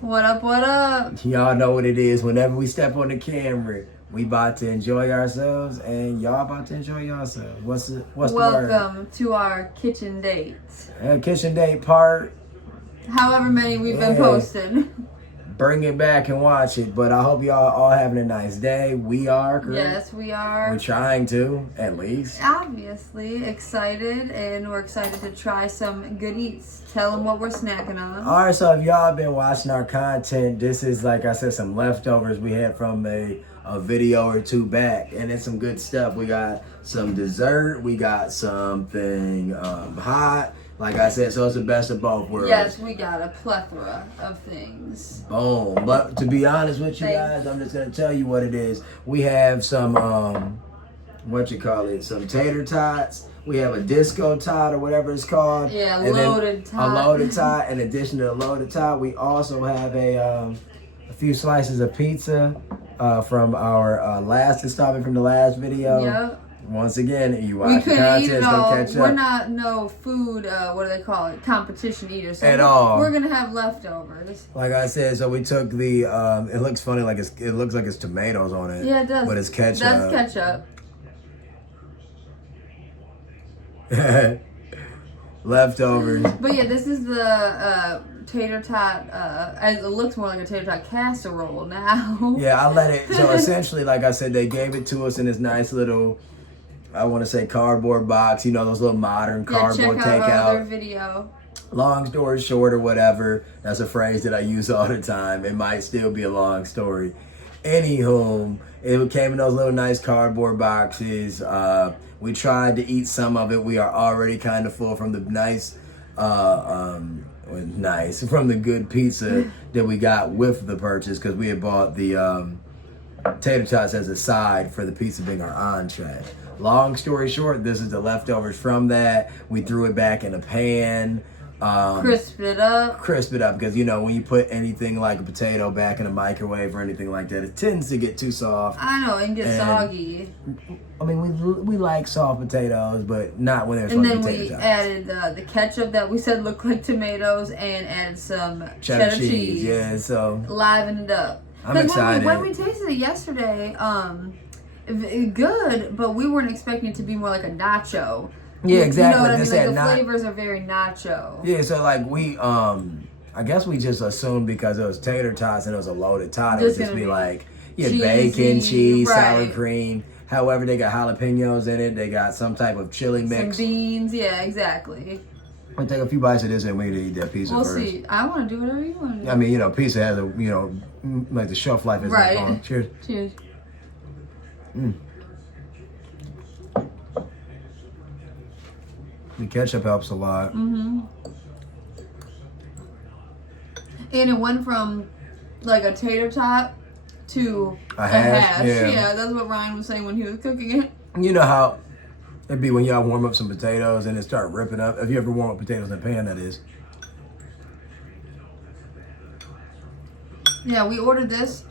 What up, what up? Y'all know what it is. Whenever we step on the camera, we about to enjoy ourselves, and y'all about to enjoy yourselves. What's the word? Welcome to our kitchen date. Kitchen date part. However many we've been posting. Bring it back and watch it. But I hope y'all all having a nice day. We are, correct? Yes, we are. We're trying to, at least. Obviously excited, and we're excited to try some good eats. Tell them what we're snacking on. All right, so if y'all been watching our content, this is, like I said, some leftovers we had from a video or two back, and it's some good stuff. We got some dessert, we got something hot, like I said, so it's the best of both worlds. Yes, we got a plethora of things. Boom. But to be honest with you guys, I'm just gonna tell you what it is. We have some some tater tots. We have a disco tot or whatever it's called. Yeah, and loaded tot. A loaded tot. In addition to the loaded tot, we also have a few slices of pizza from our last installment from the last video. Yep. Once again, you We watch the couldn't content, eat it it's all. gonna catch We're up. not no food, what do they call it? Competition eaters. So At all. We're gonna have leftovers. Like I said, so we took the it looks funny, like it looks like it's tomatoes on it. Yeah, it does. But it's ketchup. That's ketchup. Leftovers. But yeah, this is the tater tot. It looks more like a tater tot casserole now. Yeah, I let it. So essentially, like I said, they gave it to us in this nice little, I want to say, cardboard box. You know, those little modern cardboard check out our takeout. other video. Long story short, or whatever. That's a phrase that I use all the time. It might still be a long story. Anywho, it came in those little nice cardboard boxes. We tried to eat some of it. We are already kind of full from the from the good pizza that we got with the purchase, because we had bought the tater tots as a side for the pizza being our entree. Long story short, this is the leftovers from that. We threw it back in a pan. Crisp it up, because you know when you put anything like a potato back in a microwave or anything like that, it tends to get too soft. I know, and get soggy. I mean, we like soft potatoes, but not when they're And then potato we tots. added the ketchup that we said looked like tomatoes, and added some cheddar cheese. Yeah, so livened it up. I'm excited. When we tasted it yesterday, good, but we weren't expecting it to be more like a nacho. Yeah, exactly. You know what I mean? This Like had the flavors are very nacho. Yeah, so like we, I guess we just assumed because it was tater tots and it was a loaded tot, it would just be like, cheesy, bacon, cheese, right. sour cream. However, they got jalapenos in it. They got some type of chili mix. Some beans, yeah, exactly. We'll take a few bites of this and we need to eat that pizza first. We'll see. I want to do whatever you want to do. I mean, you know, pizza has a, you know, like the shelf life is right. long. Cheers. Cheers. The ketchup helps a lot. Mm-hmm. And it went from like a tater tot to a hash. Yeah, that's what Ryan was saying when he was cooking it. You know how it'd be when y'all warm up some potatoes and it start ripping up. If you ever warm up potatoes in a pan, that is. Yeah, we ordered this,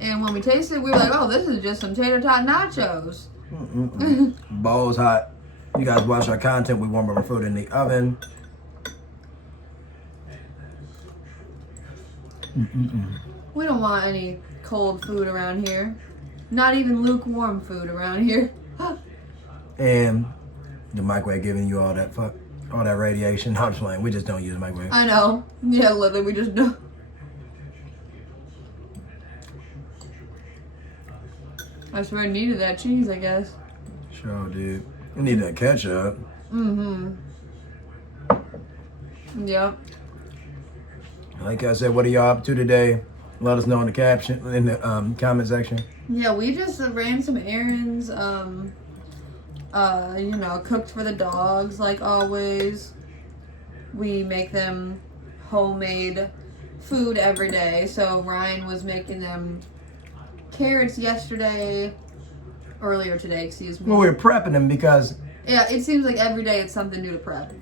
and when we tasted it, we were like, oh, this is just some tater tot nachos. Bowl's hot. You guys watch our content. We warm up our food in the oven. We don't want any cold food around here. Not even lukewarm food around here. And the microwave giving you all that radiation. I'm just playing. We just don't use the microwave. I know. Yeah, literally, we just don't. I swear I needed that cheese, I guess. Sure, dude. You need that ketchup. Mm-hmm. Yep. Like I said, what are y'all up to today? Let us know in the comment section. Yeah, we just ran some errands. You know, cooked for the dogs like always. We make them homemade food every day. So Ryan was making them carrots earlier today, excuse me. Well, we were prepping them because... Yeah, it seems like every day it's something new to prep.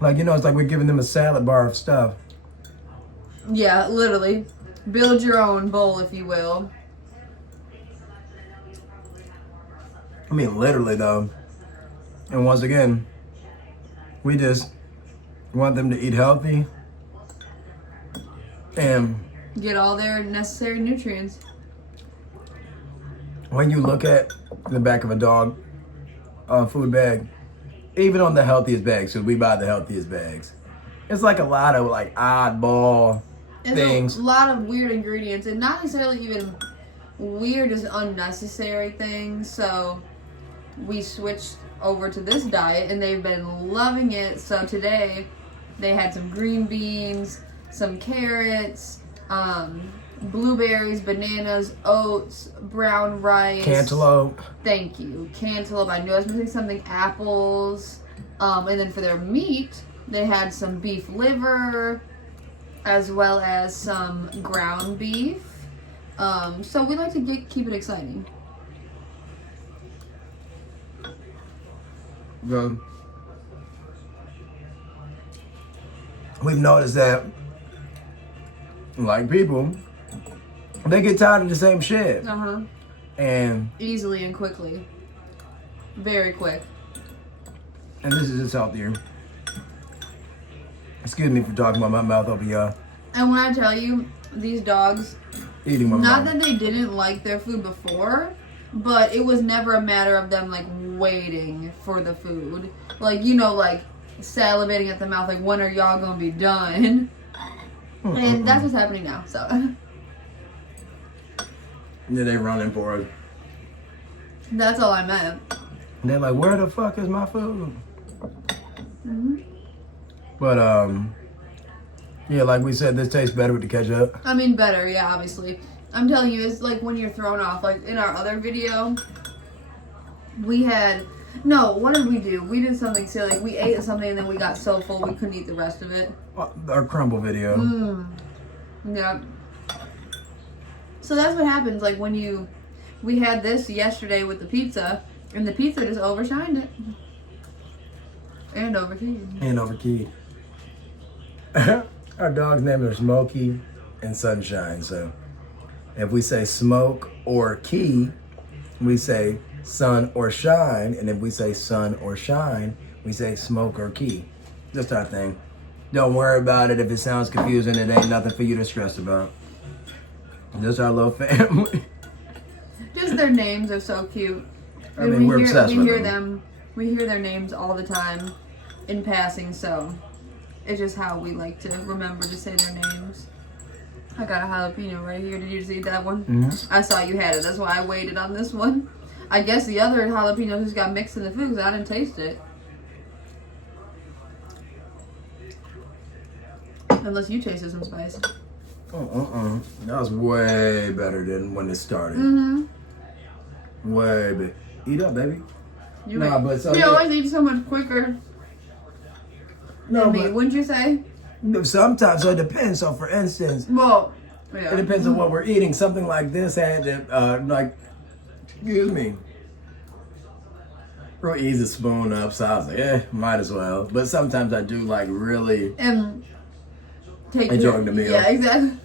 Like, you know, it's like we're giving them a salad bar of stuff. Yeah, literally. Build your own bowl, if you will. I mean, literally, though. And once again, we just want them to eat healthy And get all their necessary nutrients. when you look at the back of a dog food bag, even on the healthiest bags, so we buy the healthiest bags, it's like a lot of like oddball things. A lot of weird ingredients, and not necessarily even weird, just unnecessary things. So we switched over to this diet, and they've been loving it. So today they had some green beans, some carrots, blueberries, bananas, oats, brown rice, Cantaloupe. Thank you, cantaloupe. I knew I was missing something. Apples, and then for their meat, they had some beef liver, as well as some ground beef. So we like to keep it exciting. We've noticed that, like people, they get tired of the same shit. And Easily and quickly. Very quick. And this is just healthier. Excuse me for talking about my mouth open, y'all. And when I tell you, these dogs, Eating my not mouth. that they didn't like their food before, but it was never a matter of them like waiting for the food. Like, you know, like salivating at the mouth, like, when are y'all gonna be done? And that's what's happening now, so. Yeah, they running for it. That's all I meant. And they're like, where the fuck is my food? But, yeah, like we said, this tastes better with the ketchup. I mean, better, yeah, obviously. I'm telling you, it's like when you're thrown off. Like in our other video, we had, no, what did we do? We did something silly. We ate something and then we got so full we couldn't eat the rest of it. Our crumble video. Yeah. So that's what happens, like when we had this yesterday with the pizza, and the pizza just overshined it. And overkeyed. Our dog's name are Smokey and Sunshine. So if we say smoke or key, we say sun or shine. And if we say sun or shine, we say smoke or key. Just our thing. Don't worry about it. If it sounds confusing, it ain't nothing for you to stress about. Just our little family. Just their names are so cute. I mean, we're obsessed with them. We hear their names all the time in passing, so it's just how we like to remember to say their names. I got a jalapeno right here. Did you see that one? I saw you had it. That's why I waited on this one. I guess the other jalapeno just got mixed in the food because I didn't taste it. Unless you tasted some spice. That was way better than when it started. Way better. Eat up, baby. You always eat so much quicker than me, wouldn't you say? Sometimes, so it depends. So for instance, it depends on what we're eating. Something like this had to, excuse me, real easy spoon up. So I was like, might as well. But sometimes I do like really enjoying the meal. Yeah, exactly.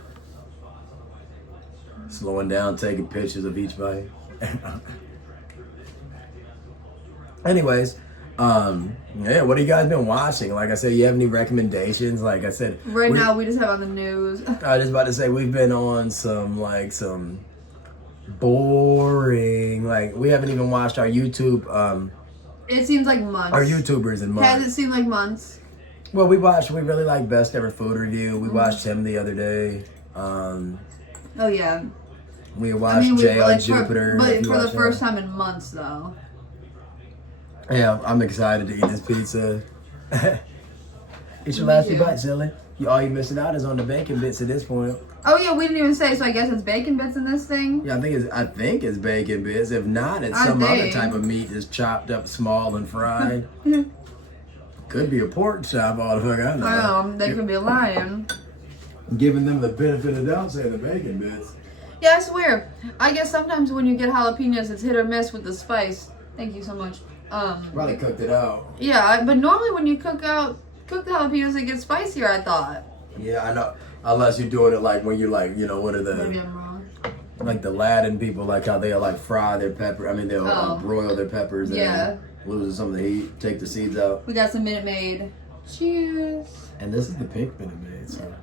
Slowing down, taking pictures of each bite. Anyways, what have you guys been watching? Like I said, you have any recommendations? Like I said, right now we just have on the news. I was just about to say we've been on some boring. Like we haven't even watched our YouTube. It seems like months. Our YouTubers in months. Has it seemed like months? Well, we really like Best Ever Food Review. We watched him the other day. Oh yeah. We watched Jay on Jupiter. But for the first time in months, though. Yeah, I'm excited to eat this pizza. It's your last few bites, silly. All you're missing out is on the bacon bits at this point. Oh yeah, we didn't even say. So I guess it's bacon bits in this thing. Yeah, I think it's bacon bits. If not, it's some other type of meat that's chopped up small and fried. Could be a pork chop, all the fuck I know. They could be lying. Giving them the benefit of the doubt, saying the bacon bits. Yeah, I swear. I guess sometimes when you get jalapenos, it's hit or miss with the spice. Thank you so much. Probably cooked it out. Yeah, but normally when you cook the jalapenos, it gets spicier, I thought. Yeah, I know. Unless you're doing it like when you're like, what are the... Maybe I'm wrong. Like the Latin people, like how they'll like fry their pepper. I mean, they'll broil their peppers and lose some of the heat, take the seeds out. We got some Minute Maid. Cheers. And this is the pink Minute Maid, so...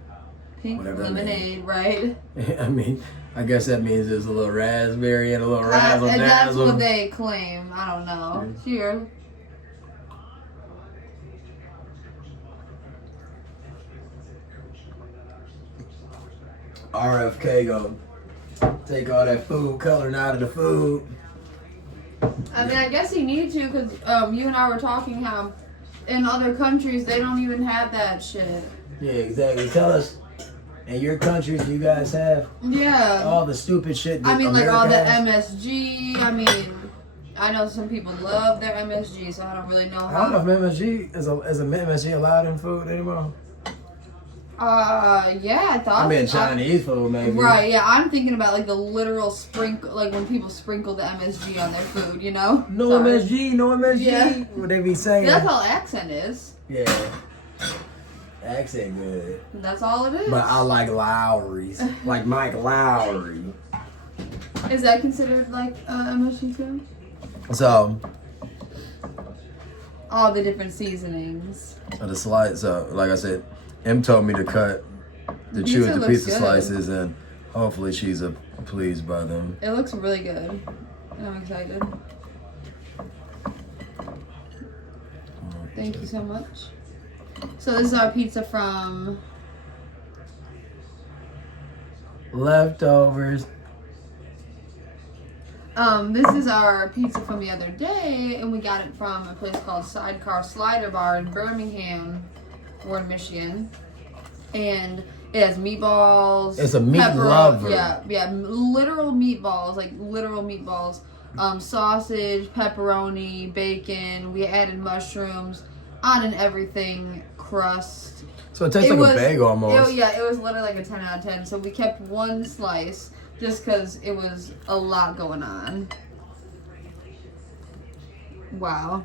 Pink Whatever that lemonade, right? I mean, I guess that means there's a little raspberry and a little razzle And that's dazzle. what they claim. I don't know. Cheers. RFK gonna take all that food coloring out of the food. I mean, I guess he needs to because you and I were talking how in other countries they don't even have that shit. Yeah, exactly. Tell us, in your countries, you guys have Yeah. all the stupid shit. That I mean, like all America the has? MSG. I mean, I know some people love their MSG, so I don't really know I don't know how. if MSG is a MSG allowed in food anymore. Yeah, I thought. I mean, Chinese food maybe. Right, yeah, I'm thinking about like the literal sprinkle, like when people sprinkle the MSG on their food, you know? No Sorry. MSG, no MSG. Yeah. What they be saying? That's all accent is. Yeah. Accent good. That's all it is. But I like Lowry's. Like Mike Lowry. Is that considered like MSG too? So All the different seasonings. the slice. So like I said, M told me to cut, to chew Pizza at the looks pizza good. slices, and hopefully she's pleased by them. It looks really good. I'm excited. Thank you so much. So this is our pizza from Leftovers. This is our pizza from the other day, and we got it from a place called Sidecar Slider Bar in Birmingham, we're in Michigan, and it has meatballs. It's a meat lover. Yeah, literal meatballs, like literal meatballs. Sausage, pepperoni, bacon. We added mushrooms on an everything crust. So it tastes like a bagel almost. It was literally like a 10 out of 10. So we kept one slice just because it was a lot going on. Wow.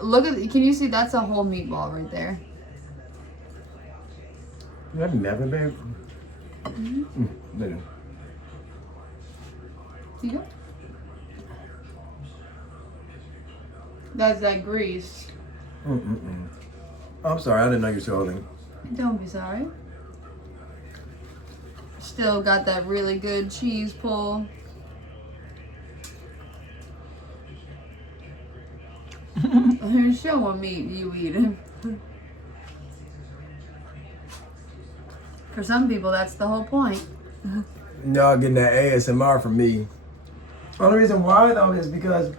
Look at, can you see that's a whole meatball right there? You have never been. See that? That's that grease. I'm sorry, I didn't know you were still holding. Don't be sorry. Still got that really good cheese pull. Here's showing meat you eat. For some people, that's the whole point. Y'all getting that ASMR from me. Only reason why though is because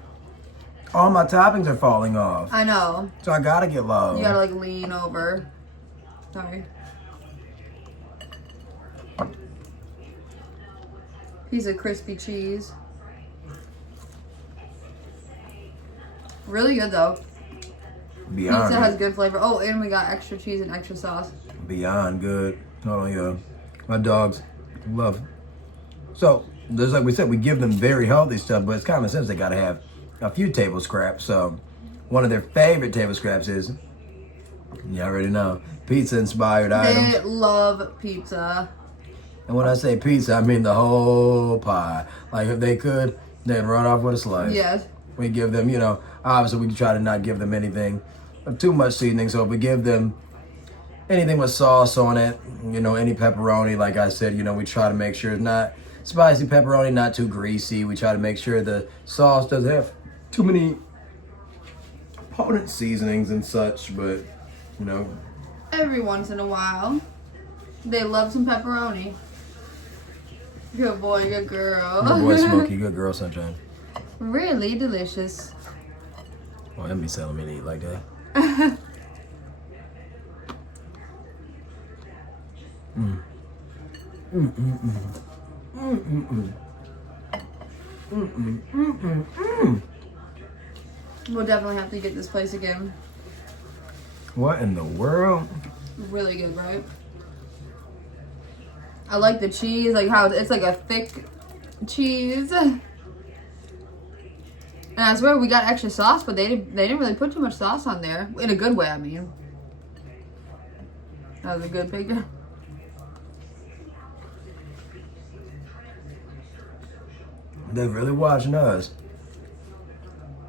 all my toppings are falling off. I know. So I gotta get low. You gotta like lean over. Sorry. Piece of crispy cheese. Really good though. Beyond Pizza has good. good flavor. Oh, and we got extra cheese and extra sauce. Beyond good. Oh yeah. My dogs love it. So, just like we said, we give them very healthy stuff, but it's common sense they gotta have a few table scraps. So, one of their favorite table scraps is, you already know, pizza inspired items. They love pizza. And when I say pizza, I mean the whole pie. Like if they could, they'd run off with a slice. Yes. We give them, obviously we try to not give them anything of too much seasoning. So if we give them anything with sauce on it, any pepperoni, like I said, we try to make sure it's not spicy pepperoni, not too greasy. We try to make sure the sauce doesn't have too many potent seasonings and such, but, Every once in a while, they love some pepperoni. Good boy, good girl. Good boy, Smokey, good girl, Sunshine. Really delicious. Well, them be selling me to eat like that. We'll definitely have to get this place again. What in the world? Really good, right? I like the cheese, like how it's like a thick cheese. And I swear we got extra sauce, but they didn't really put too much sauce on there. In a good way, I mean. That was a good picture. They're really watching us.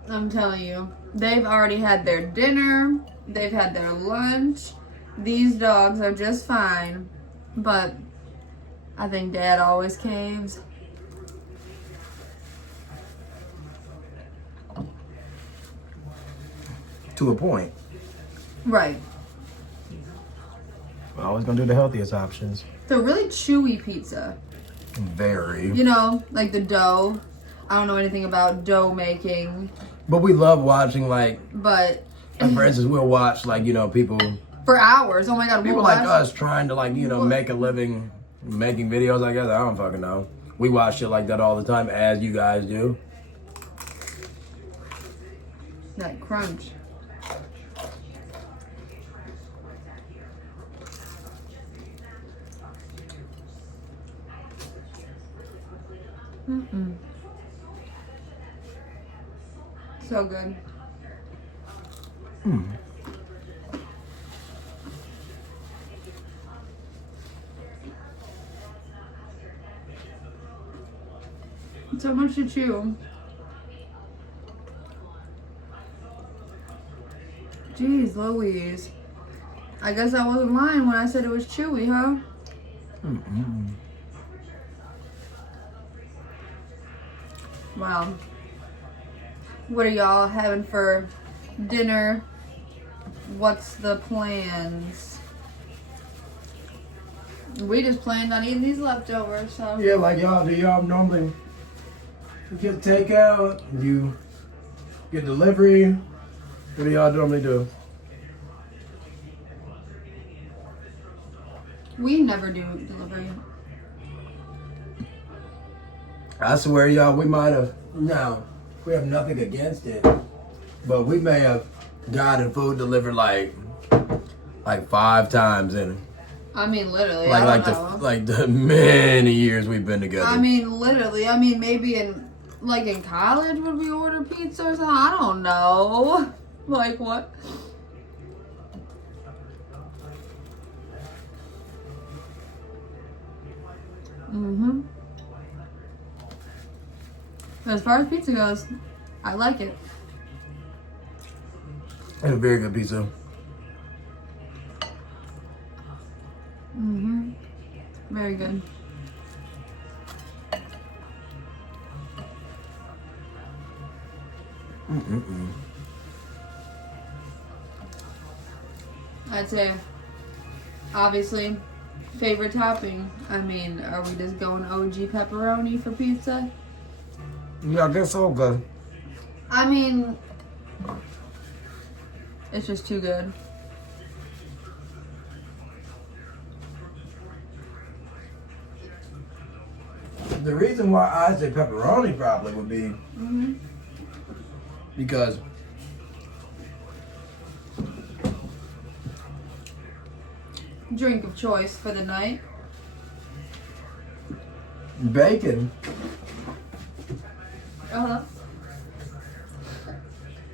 I'm telling you. They've already had their dinner. They've had their lunch. These dogs are just fine. but I think Dad always caves. To a point. Right. We're always gonna do the healthiest options. It's a really chewy pizza. Very. You know, like the dough. I don't know anything about dough making. But we love watching, like, But for instance, we'll watch, like, you know, people for hours. Oh my God. like us trying to, like, you know, make a living making videos, I guess. I don't fucking know. We watch shit like that all the time, as you guys do. That crunch. Mm-mm. So good. Mm. So much to chew. Jeez Louise. I guess I wasn't lying when I said it was chewy, huh? Mm-mm. Wow. What are y'all having for dinner? What's the plans? We just planned on eating these leftovers, so. Yeah, like y'all, do y'all normally get takeout? You get delivery? What do y'all normally do? We never do delivery. I swear, y'all, we might have, no, we have nothing against it, but we may have gotten food delivered like 5 times in I mean, literally. I don't know. the many years we've been together. I mean, literally. I mean, maybe in college would we order pizza or something? I don't know. Like what? Mm-hmm. As far as pizza goes, I like it. It's a very good pizza. Mm-hmm. Very good. Mm-mm-mm. I'd say, obviously, favorite topping. I mean, are we just going OG pepperoni for pizza? Yeah, I guess so, good. I mean, it's just too good. The reason why I say pepperoni probably would be because Drink of choice for the night. bacon. Uh-huh.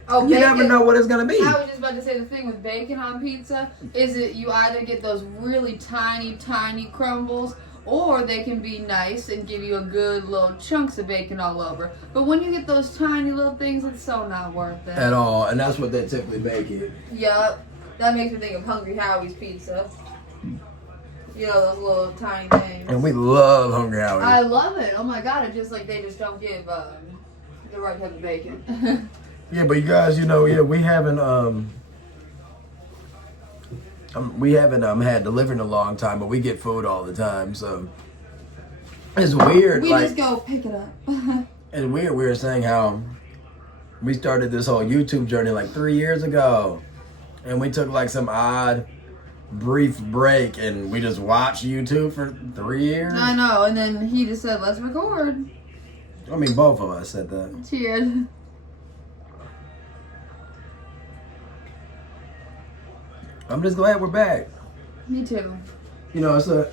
Oh, You never know what it's gonna be. I was just about to say the thing with bacon on pizza is it you either get those really tiny, tiny crumbles, or they can be nice and give you a good little chunks of bacon all over. But when you get those tiny little things, it's so not worth it. At all, and that's what they typically make it. Yup. That makes me think of Hungry Howie's pizza. You know, those little tiny things. And we love Hungry Howie's. I love it. Oh my God, it's just like they just don't give the right type of bacon. Yeah, but you guys, you know, yeah, we haven't had delivered in a long time, but we get food all the time, so it's weird. We like, just go pick it up. it's weird. We were saying how we started this whole YouTube journey like 3 years ago, and we took like some odd, brief break, and we just watched YouTube for 3 years. I know, and then he just said, "Let's record." I mean, both of us said that. Cheers. I'm just glad we're back. Me too. You know, it's a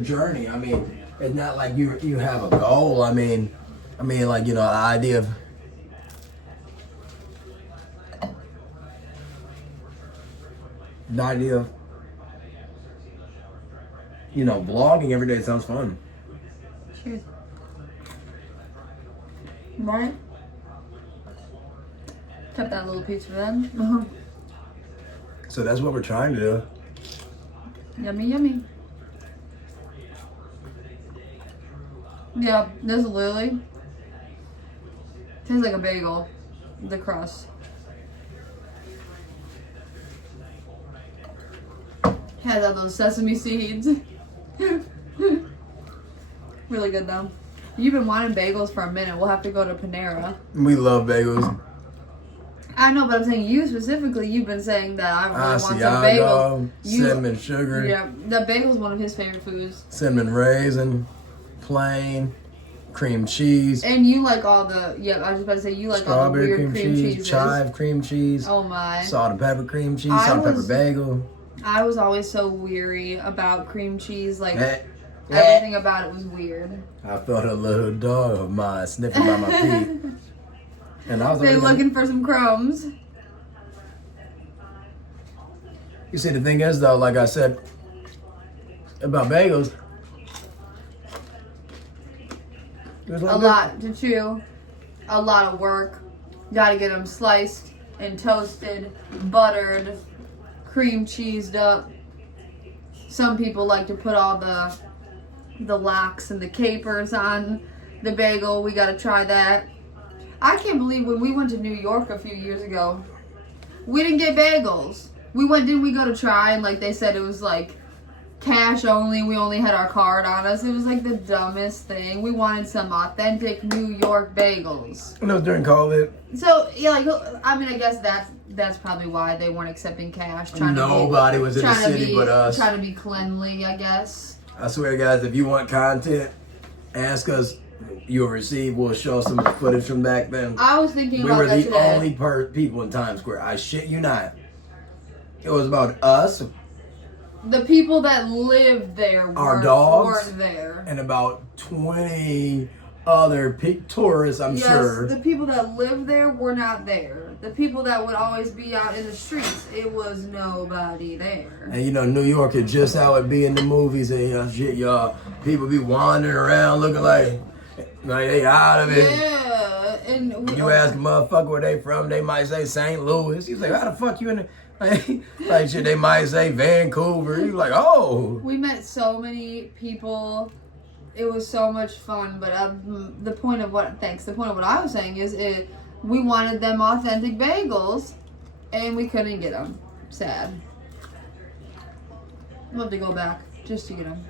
journey. I mean, it's not like you have a goal. I mean, like, you know, the idea of you know, vlogging every day sounds fun. Cheers. Right? Kept that little piece for them. So that's what we're trying to do. Yummy, yummy. Yeah, this literally tastes like a bagel. The crust. Has all those sesame seeds. Really good though. You've been wanting bagels for a minute. We'll have to go to Panera. We love bagels. I know, but I'm saying you specifically. You've been saying that I really want some bagels. Cinnamon sugar. Yeah, the bagel's one of his favorite foods. Cinnamon raisin, plain, cream cheese. And you like all the I was about to say you like all the weird cream cheeses. Chive cream cheese. Oh my. Salt and pepper cream cheese. Salt and pepper bagel. I was always so weary about cream cheese. Like everything about it was weird. I felt a little dog of mine sniffing by my feet. And I was They're looking for some crumbs. You see, the thing is, though, like I said about bagels, a lot to chew, a lot of work. Gotta get them sliced and toasted, buttered, cream cheesed up. Some people like to put all the lox and the capers on the bagel. We gotta try that. I can't believe when we went to New York a few years ago, we didn't get bagels. Didn't we go to try and like they said it was like cash only. We only had our card on us. It was like the dumbest thing. We wanted some authentic New York bagels. When it was during COVID. So yeah, like I mean, I guess that's probably why they weren't accepting cash. Nobody was in the city but us. Trying to be cleanly, I guess. I swear, guys, if you want content, ask us. You'll receive. We'll show some of the footage from back then. I was thinking about that today. We were the only people in Times Square. I shit you not. It was about us. The people that lived there weren't there. And about 20 other tourists, I'm sure. Yes, the people that lived there were not there. The people that would always be out in the streets, it was nobody there. And you know, New York is just how it be in the movies and shit, y'all. People be wandering around looking like they out of it. Yeah. And you ask a motherfucker where they from, they might say St. Louis. He's like, how the fuck you in the... like shit, they might say Vancouver. You're like, oh. We met so many people. It was so much fun. But the point of what I was saying is, we wanted them authentic bagels, and we couldn't get them. Sad. I'll have to go back just to get them.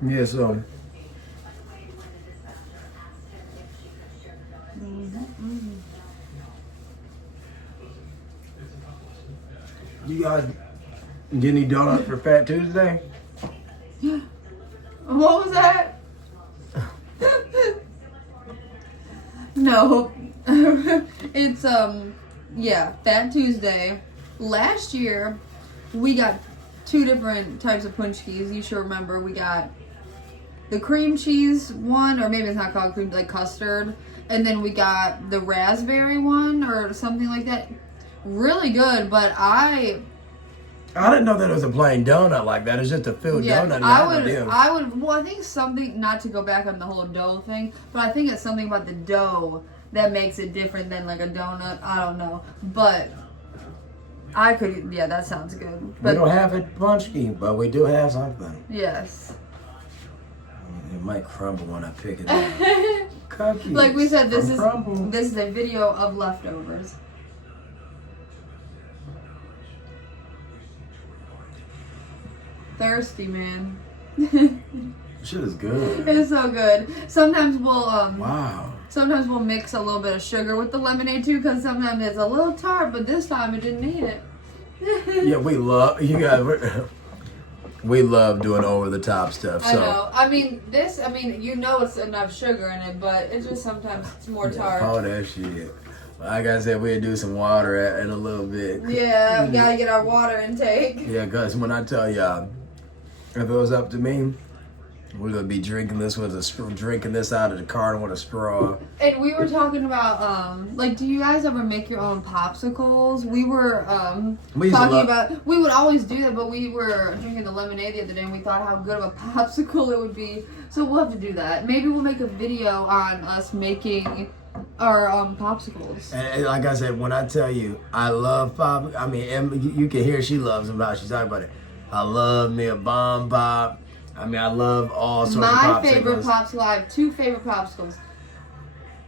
Yeah, so. You guys get any donuts for Fat Tuesday? What was that? No. It's Fat Tuesday. Last year we got 2 different types of punchkis. You should remember we got the cream cheese one, or maybe it's not called cream, like custard, and then we got the raspberry one or something like that. Really good, but I didn't know that it was a plain donut like that. It's just a filled donut. I think something, not to go back on the whole dough thing, but I think it's something about the dough that makes it different than like a donut. I don't know, but that sounds good. But we don't have a punchki, but we do have something. Yes. It might crumble when I pick it up. Cookies. Like we said, this is a video of leftovers. Thirsty, man. Shit is good. It's so good. Sometimes we'll mix a little bit of sugar with the lemonade too, because sometimes it's a little tart, but this time it didn't need it. Yeah, we love doing over the top stuff. So. I know. I mean, it's enough sugar in it, but it's just sometimes it's more tart. Oh, that shit. Like I said, we'll do some water in a little bit. Yeah, we gotta get our water intake. Yeah, because when I tell y'all, if it was up to me, We're gonna be drinking this with drinking this out of the carton with a straw. And we were talking about like, do you guys ever make your own popsicles? We were talking about, we would always do that, but we were drinking the lemonade the other day and we thought how good of a popsicle it would be. So we'll have to do that. Maybe we'll make a video on us making our popsicles. And like I said, when I tell you I love pop, I mean, you can hear she loves them. How she's talking about it. I love me a bomb pop. I mean, I love all sorts of popsicles. My favorite popsicle, I have two favorite popsicles.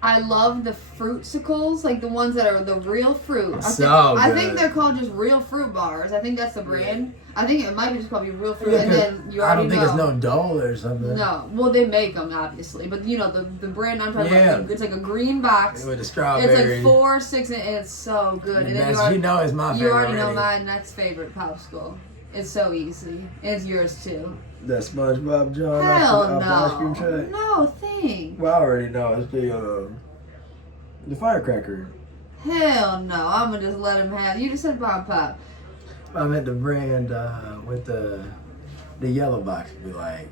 I love the fruitsicles, like the ones that are the real fruit. I think they're called just real fruit bars. I think that's the brand. I think it might be just called real fruit. Yeah, and then you already know. I don't think it's no Dole or something. No, well they make them obviously, but you know the brand I'm talking about. It's like a green box with a strawberry. It's like 4 or 6, and it's so good. And then you know it's my favorite. You already know my next favorite popsicle. It's so easy. It's yours too. That SpongeBob John Hell off the ice cream tray? No, thanks. Well, I already know. It's the firecracker. Hell no. I'm going to just let him have it. You just said Bomb Pop. I meant the brand with the yellow box would be like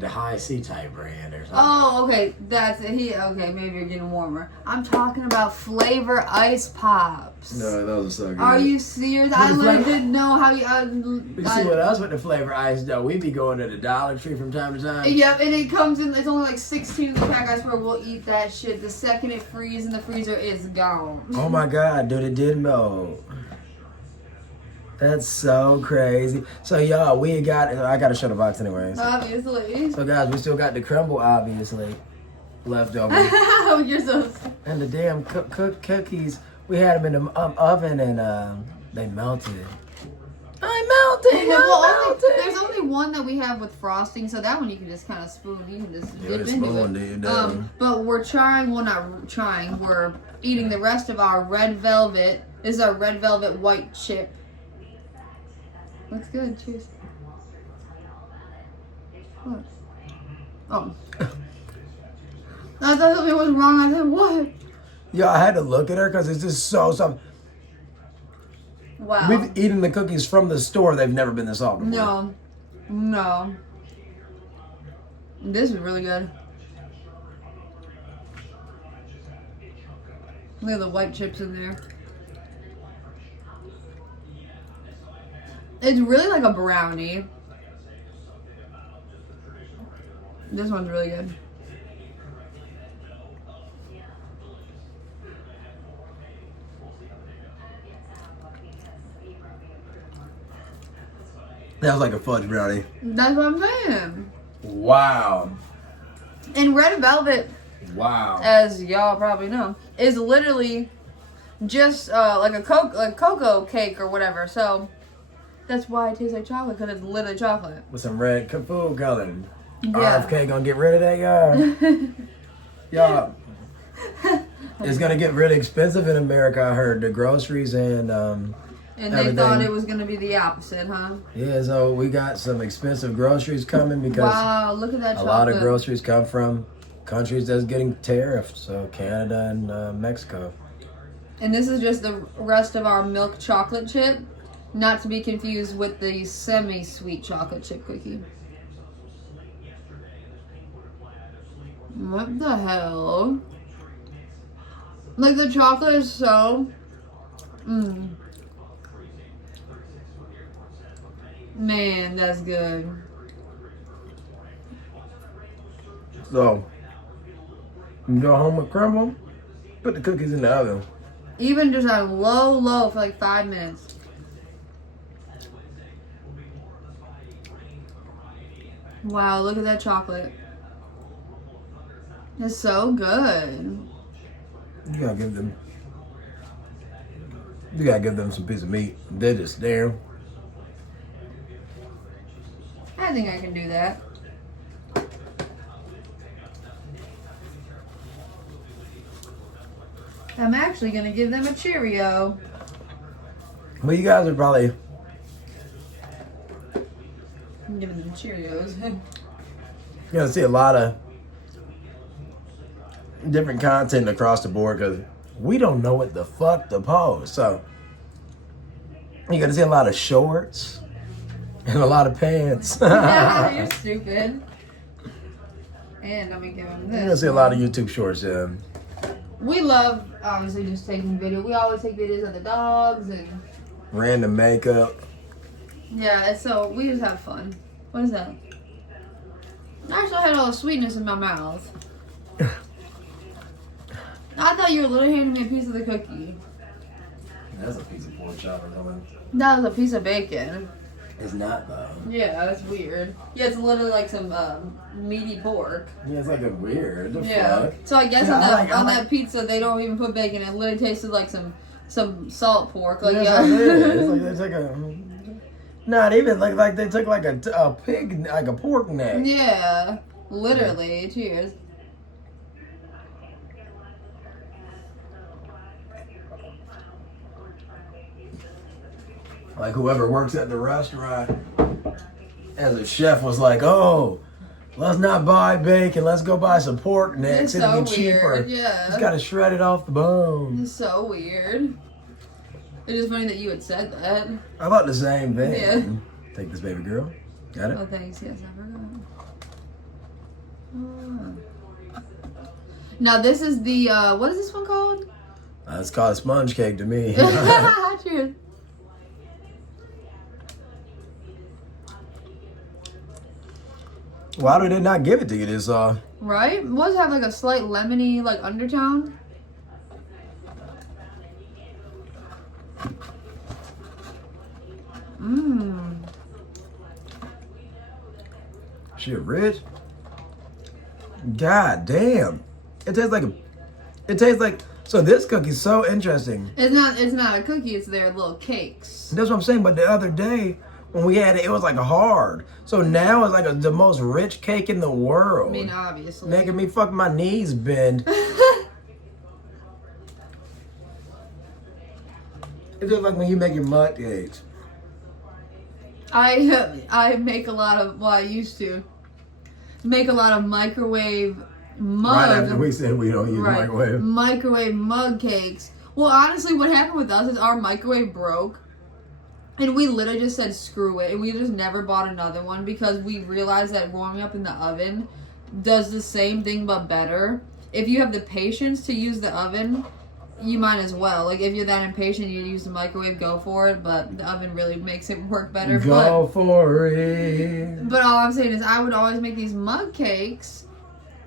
the high C type brand or something. Oh, okay. That's it. Okay, maybe you're getting warmer. I'm talking about flavor ice pops. No, those are so good. Are you serious? I literally didn't know how you. You see what else with the flavor ice though? We be going to the Dollar Tree from time to time. Yep, and it comes in. It's only like 16 in the pack. I swear we'll eat that shit. The second it freezes in the freezer, it's gone. Oh my god, dude! It did melt. That's so crazy. So y'all, I gotta show the box anyways. Obviously. So guys, we still got the crumble obviously left over. Oh, you're so. And the damn cookies, we had them in the oven and they melted. There's only one that we have with frosting, so that one you can just kind of spoon. You can just dip into it. But we're trying. Well, not trying. We're eating the rest of our red velvet. This is our red velvet white chip. Looks good. Cheers. What? Oh. I thought something was wrong. I said, what? Yeah, I had to look at her because it's just so soft. Wow. We've eaten the cookies from the store. They've never been this soft before. No. This is really good. Look at the white chips in there. It's really like a brownie. This one's really good. That was like a fudge brownie. That's what I'm saying. Wow. And red velvet, wow, as y'all probably know, is literally just like a cocoa cake or whatever. So that's why it tastes like chocolate, because it's literally chocolate. With some red food coloring. Yeah. RFK gonna get rid of that, y'all. Y'all, it's gonna get really expensive in America, I heard. The groceries and they everything. thought it was gonna be the opposite, huh? Yeah, so we got some expensive groceries coming because wow, look at that chocolate. A lot of groceries come from countries that's getting tariffed, so Canada and Mexico. And this is just the rest of our milk chocolate chip, not to be confused with the semi-sweet chocolate chip cookie. What the hell? Like, the chocolate is so... Man, that's good. So, you go home with crumble, put the cookies in the oven. Even just at low for like 5 minutes. Wow, look at that chocolate. It's so good. You gotta give them some piece of meat. They're just there. I think I can do that. I'm actually gonna give them a Cheerio. Well, you guys are probably... I'm giving them Cheerios. You're gonna see a lot of different content across the board because we don't know what the fuck to post. So you're gonna see a lot of shorts And a lot of pants. Yeah, you're stupid. And let me give him this. You're gonna see a lot of YouTube shorts, yeah. We love, obviously, just taking video. We always take videos of the dogs and... Random makeup. Yeah, and so we just have fun. What is that? I actually had all the sweetness in my mouth. I thought you were literally handing me a piece of the cookie. That's a piece of pork chop or something. That was a piece of bacon. It's not though. Yeah, that's weird. Yeah, it's literally like some meaty pork. Yeah, it's like a weird. The Yeah. fuck? So I guess Yeah, on that pizza they don't even put bacon. It literally tasted like some salt pork. Like Yeah, yeah. it's like they took a. Not even like they took like a pig, like a pork neck. Yeah, literally. Cheers. Like whoever works at the restaurant as a chef was like, oh, let's not buy bacon, let's go buy some pork necks. It's It'll so be cheaper. weird. Yeah. Just gotta shred it off the bone. It's so weird. It's just funny that you had said that. I thought the same thing. Yeah. Take this, baby girl. Got it? Oh, thanks. Yes, I forgot. Oh. Now this is the what is this one called? It's called a sponge cake to me. Cheers. Why do they not give it to you this Right? Was have like a slight lemony like undertone. Mmm. shit rich? God damn. It tastes like so this cookie's so interesting. It's not a cookie, it's their little cakes. That's what I'm saying, but the other day when we had it, it was like hard. So now it's like the most rich cake in the world. I mean, obviously. Making me fuck my knees bend. It's just like when you make your mud cakes. I make a lot of, well, I used to make a lot of microwave mug. Right after we said we don't use microwave. Microwave mug cakes. Well, honestly, what happened with us is our microwave broke. And we literally just said screw it. And we just never bought another one because we realized that warming up in the oven does the same thing but better. If you have the patience to use the oven, you might as well. Like, if you're that impatient, you use the microwave, go for it. But the oven really makes it work better. Go for it. But all I'm saying is I would always make these mug cakes.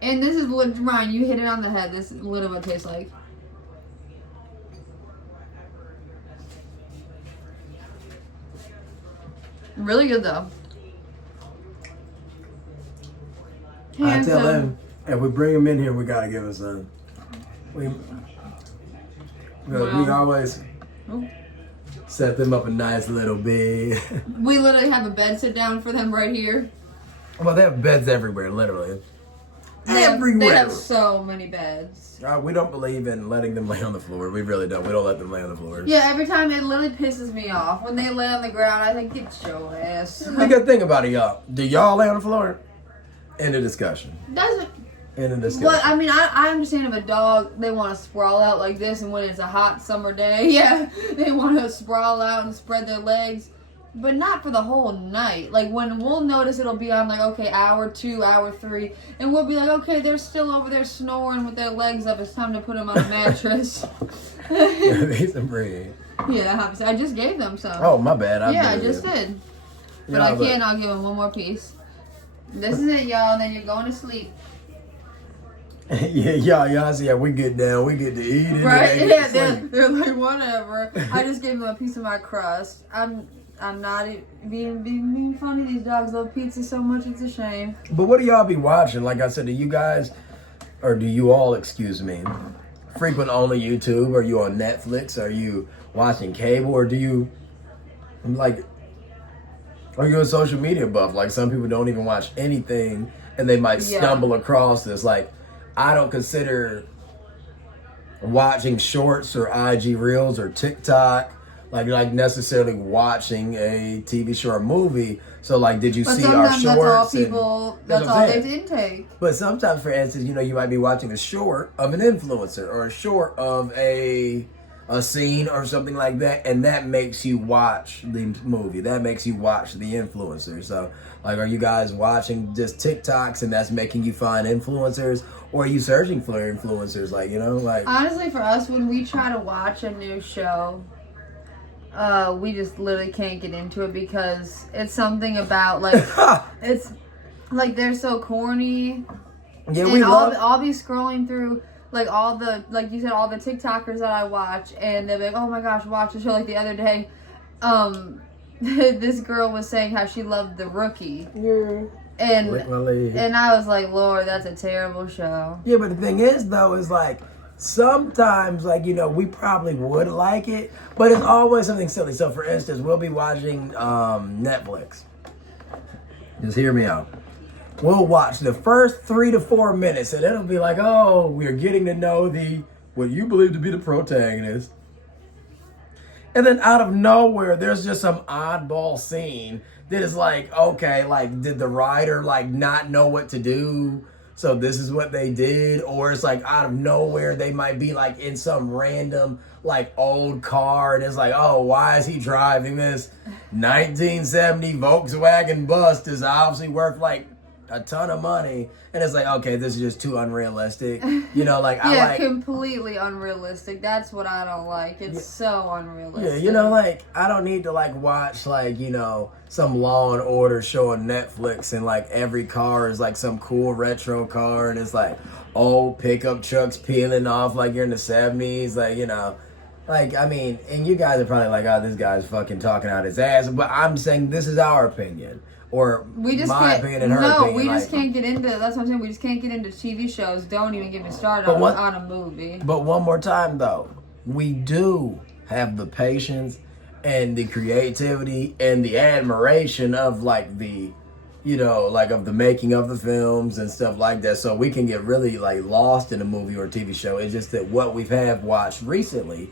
And this is what, Ryan, you hit it on the head. This is literally what it tastes like. Really good, though. I tell him, if we bring him in here, we gotta give him some. We always set them up a nice little bed. We literally have a bed sit down for them right here. Well, they have beds everywhere, literally. They Everywhere. have so many beds. We don't believe in letting them lay on the floor. We really don't. We don't let them lay on the floor. Yeah, every time it literally pisses me off. When they lay on the ground, I think, get your ass. The good thing about it, y'all. Do y'all lay on the floor? End of discussion. Doesn't. End of discussion. Well, I mean, I understand if a dog, they want to sprawl out like this, and when it's a hot summer day, yeah, they want to sprawl out and spread their legs. But not for the whole night. Like, when we'll notice it'll be on, like, okay, hour 2, hour 3. And we'll be like, okay, they're still over there snoring with their legs up. It's time to put them on a mattress. Yeah, these are bread. Yeah, obviously. I just gave them some. Oh, my bad. I just did. But I can. I'll give them one more piece. This is it, y'all. And then you're going to sleep. Yeah, y'all see how we get down. We get to eat it. Right? Yeah, they're like, whatever. I just gave them a piece of my crust. I'm not being funny. These dogs love pizza so much, it's a shame. But what do y'all be watching? Like I said, do you guys, or do you all, excuse me, frequent only YouTube? Are you on Netflix? Are you watching cable? Or do you, like, are you a social media buff? Like, some people don't even watch anything and they might stumble across this. Like, I don't consider watching shorts or IG Reels or TikTok like necessarily watching a TV show or movie. So like, did you see our shorts? That's all they intake. But sometimes, for instance, you know, you might be watching a short of an influencer or a short of a scene or something like that, and that makes you watch the movie. That makes you watch the influencer. So, like, are you guys watching just TikToks and that's making you find influencers, or are you searching for influencers? Like, you know, like honestly, for us, when we try to watch a new show, we just literally can't get into it because it's something about like it's like they're so corny. Yeah, and I'll be scrolling through like all the, like you said, all the TikTokers that I watch, and they're like, oh my gosh, watch the show. Like the other day, this girl was saying how she loved The Rookie. Yeah. And I was like, Lord, that's a terrible show. Yeah, but the thing is, though, is like sometimes, like, you know, we probably would like it, but it's always something silly. So, for instance, we'll be watching Netflix. Just hear me out. We'll watch the first 3 to 4 minutes, and it'll be like, oh, we're getting to know what you believe to be the protagonist. And then out of nowhere, there's just some oddball scene that is like, okay, like, did the writer, like, not know what to do? So this is what they did? Or it's like out of nowhere, they might be like in some random, like, old car, and it's like, oh, why is he driving this 1970 Volkswagen bus that's obviously worth, like, a ton of money, and it's like, okay, this is just too unrealistic, you know, like yeah, like, completely unrealistic. That's what I don't like. It's so unrealistic. Yeah, you know, like, I don't need to like watch like, you know, some Law and Order show on Netflix, and like every car is like some cool retro car, and it's like old pickup trucks peeling off like you're in the 70s, like, you know. Like, I mean, and you guys are probably like, oh, this guy's fucking talking out his ass, but I'm saying this is our opinion. Or we just my opinion and her opinion. No, we just can't get into, that's what I'm saying, we just can't get into TV shows. Don't even get me started on a movie. But one more time, though, we do have the patience and the creativity and the admiration of, like, the, you know, like, of the making of the films and stuff like that. So we can get really, like, lost in a movie or a TV show. It's just that what we have watched recently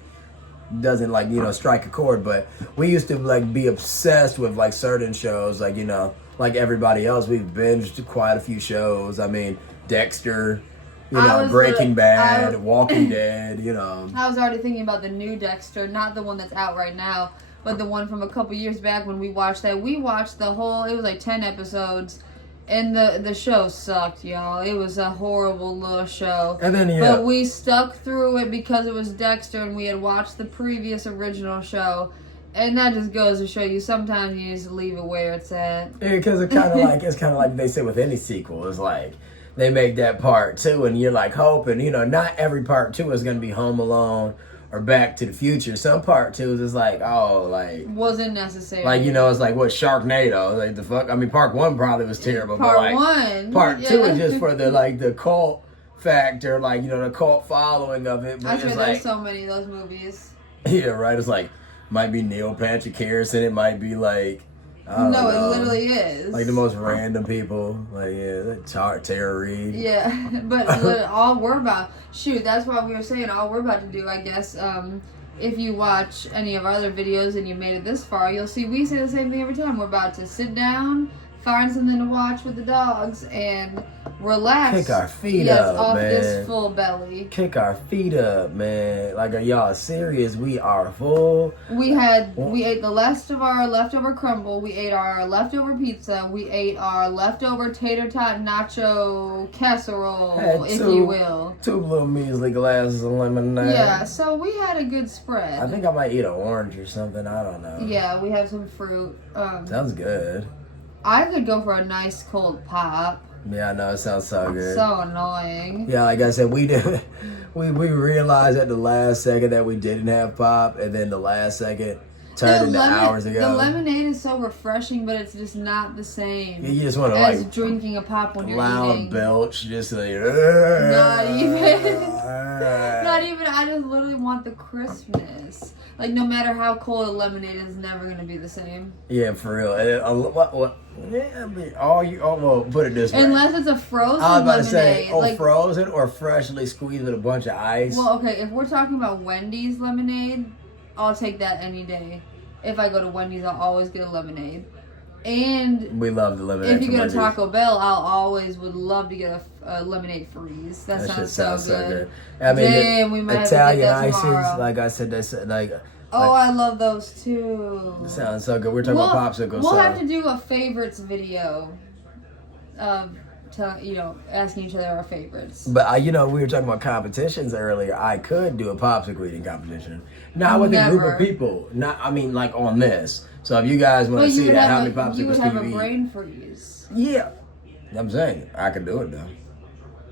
doesn't, like, you know, strike a chord. But we used to, like, be obsessed with, like, certain shows, like, you know, like everybody else. We've binged quite a few shows. I mean, Dexter, you know, Breaking Bad, Walking Dead, you know. I was already thinking about the new Dexter, not the one that's out right now, but the one from a couple years back when we watched that. We watched the whole, it was like 10 episodes. And the show sucked, y'all. It was a horrible little show. And then, but we stuck through it because it was Dexter, and we had watched the previous original show. And that just goes to show you, sometimes you just leave it where it's at. Yeah, because it's kind of like they say with any sequel. It's like they make that part 2, and you're like hoping, you know, not every part 2 is going to be Home Alone or Back to the Future. Some part 2s is like, oh, like, wasn't necessary. Like, you know, it's like, what, Sharknado? Like, the fuck? I mean, part 1 probably was terrible. Part but like, 1. Part 2 is just for the, like, the cult factor, like, you know, the cult following of it. But I swear, like, there's so many of those movies. Yeah, right. It's like, might be Neil Patrick Harris, and it might be like, I don't know. It literally is. Like the most random people. Like, yeah, Tara Reid. Yeah, but all we're about, that's why we were saying all we're about to do, I guess, if you watch any of our other videos and you made it this far, you'll see we say the same thing every time. We're about to sit down, find something to watch with the dogs, and relax. Kick our feet up, off man. This full belly. Kick our feet up, man. Like, are y'all serious? We are full. We ate the last of our leftover crumble. We ate our leftover pizza. We ate our leftover tater tot nacho casserole, if you will. 2 little measly glasses of lemonade. Yeah, so we had a good spread. I think I might eat an orange or something. I don't know. Yeah, we have some fruit. Sounds good. I could go for a nice cold pop. Yeah, I know, it sounds so good. So annoying. Yeah, like I said, we realized at the last second that we didn't have pop, and then the last second turned into hours ago. The lemonade is so refreshing, but it's just not the same. You just want to as drinking a pop when you're loud eating. belch, just like not even. Not even. I just literally want the crispness. Like, no matter how cold a lemonade is, never gonna be the same. Yeah, for real. Yeah, I mean, well, put it this way. Unless it's a frozen lemonade. I was about to say, like, frozen or freshly squeezed with a bunch of ice. Well, okay, if we're talking about Wendy's lemonade, I'll take that any day. If I go to Wendy's, I'll always get a lemonade. And we love the lemonade. If you go to Taco Bell, would love to get a lemonade freeze. That sounds so good. I mean, damn, we might Italian have to get that tomorrow. ices, like I said, that's like. Oh, I love those too. Sounds so good. We're talking about popsicles. We'll have to do a favorites video. Asking each other our favorites. But we were talking about competitions earlier. I could do a popsicle eating competition, not with a group of people. Like on this. So if you guys want to see that, how many popsicles you would have a eat? brain freeze. Yeah, I'm saying I could do it though.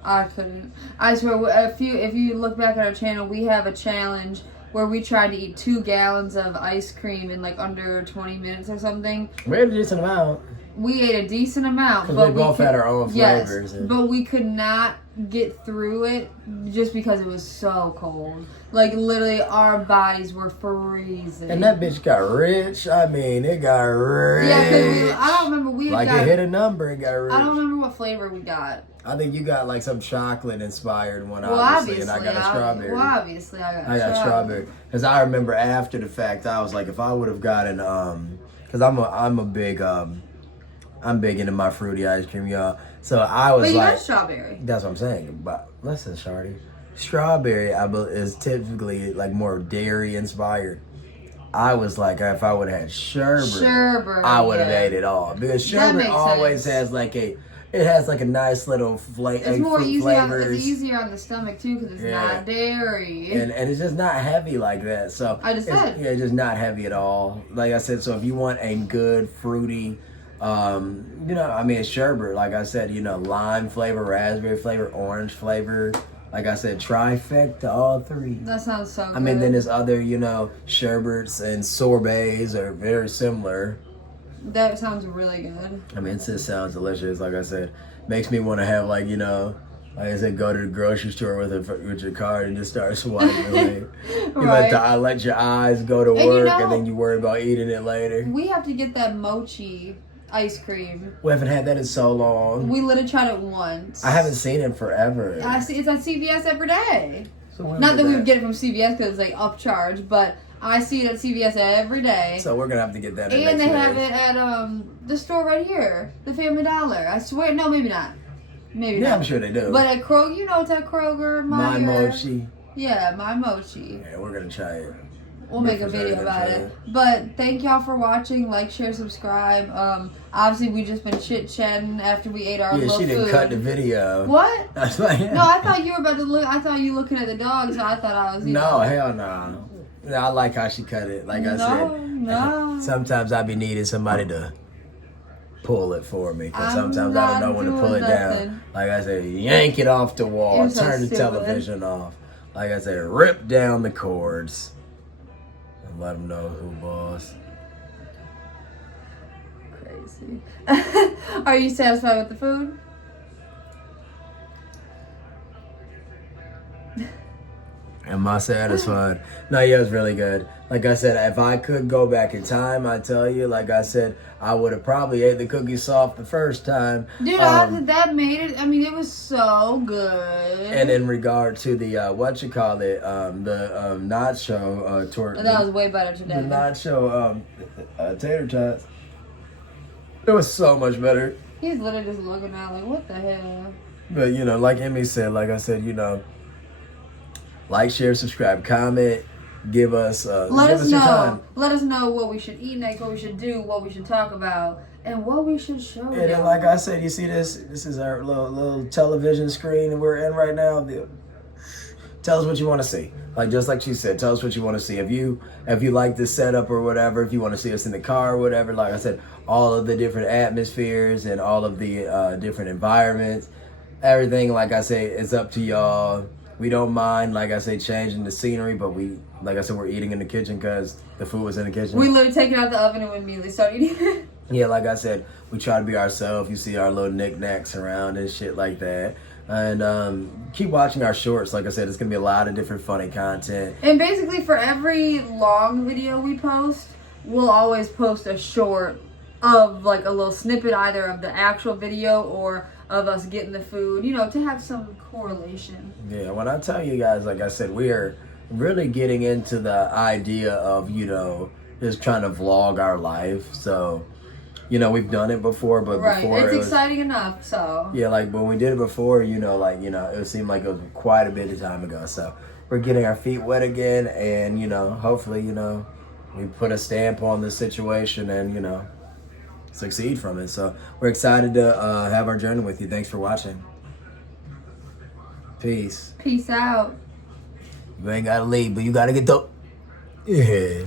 I couldn't. I swear, if you look back at our channel, we have a challenge where we tried to eat 2 gallons of ice cream in like under 20 minutes or something. We had a decent amount. We ate a decent amount, but we both had our own flavors. Yes, but we could not get through it just because it was so cold. Like literally, our bodies were freezing. And that bitch got rich. I mean, it got rich. Yeah, because I don't remember it hit a number. It got rich. I don't remember what flavor we got. I think you got like some chocolate inspired one, obviously, and I got a strawberry. Well, obviously, I got strawberry. Because I remember after the fact, I was like, if I would have gotten, because I'm a big, I'm big into my fruity ice cream, y'all. So I was but you like, got strawberry. That's what I'm saying. But listen, Shardy, strawberry is typically like more dairy inspired. I was like, if I would have had sherbet, I would have ate it all, because sherbet always has like a nice little flavor. It's more easier on the stomach too, because it's not dairy, and it's just not heavy like that. So it's just not heavy at all. Like I said, so if you want a good fruity, it's sherbet. Like I said, lime flavor, raspberry flavor, orange flavor. Like I said, trifecta, all 3. That sounds so good. I mean, then there's other, sherbets and sorbets are very similar. That sounds really good. I mean, it just sounds delicious. Like I said, makes me want to have like I said, go to the grocery store with your card and just start swiping. Let your eyes go to work, and then you worry about eating it later. We have to get that mochi ice cream. We haven't had that in so long. We literally tried it once. I haven't seen it forever. It's on CVS every day. So not that we would get it from CVS because it's like upcharge, but I see it at CVS every day. So we're gonna have to get that. And they have it at the store right here, the Family Dollar. I swear, no, maybe not. Maybe not. I'm sure they do. But at Kroger, it's at Kroger. My mochi. Yeah, my mochi. Yeah, we're gonna try it. We'll make a video about it. But thank y'all for watching. Like, share, subscribe. Obviously, we just been chit-chatting after we ate our little food. Yeah, she didn't cut the video. What? That's like, No, I thought you were about to look. I thought you looking at the dog, so I thought I was. No, hell no. I like how she cut it. Like I said. No. Sometimes I be needing somebody to pull it for me, because sometimes I don't know when to pull it down. Like I said, yank it off the wall, turn the television off. Like I said, rip down the cords. Let them know who boss. Crazy. Are you satisfied with the food? Am I satisfied? No, yeah, it was really good. Like I said, if I could go back in time, I tell you, like I said, I would have probably ate the cookie soft the first time. Dude, that made it. I mean, it was so good. And in regard to the the nacho tortilla, that was way better today. The nacho tater tots, it was so much better. He's literally just looking out like, what the hell? But like Emmy said, like I said, like, share, subscribe, comment, give us let us your time. Let us know what we should eat next, what we should do, what we should talk about, and what we should show. And then, like I said, you see this is our little television screen we're in right now. Tell us what you want to see. Just like she said, tell us what you want to see. If you like this setup or whatever, if you want to see us in the car or whatever, like I said, all of the different atmospheres and all of the different environments, everything, like I say, it's up to y'all. We don't mind, like I say, changing the scenery, but like I said, we're eating in the kitchen because the food was in the kitchen. We literally take it out the oven and we immediately start eating it. Yeah, like I said, we try to be ourselves. You see our little knickknacks around and shit like that. And keep watching our shorts. Like I said, it's going to be a lot of different funny content. And basically, for every long video we post, we'll always post a short of like a little snippet either of the actual video or of us getting the food, to have some correlation. Yeah, when I tell you guys, like I said, we are really getting into the idea of, just trying to vlog our life. So you know, we've done it before, but Right. before It's it was, exciting enough, so. yeah, like when we did it before, you know, like, you know, it seemed like it was quite a bit of time ago. So we're getting our feet wet again, and, you know, hopefully, you know, we put a stamp on the situation and, you know, succeed from it. So we're excited to have our journey with you. Thanks for watching. Peace. Peace out. You ain't gotta leave, but you gotta get the... Yeah.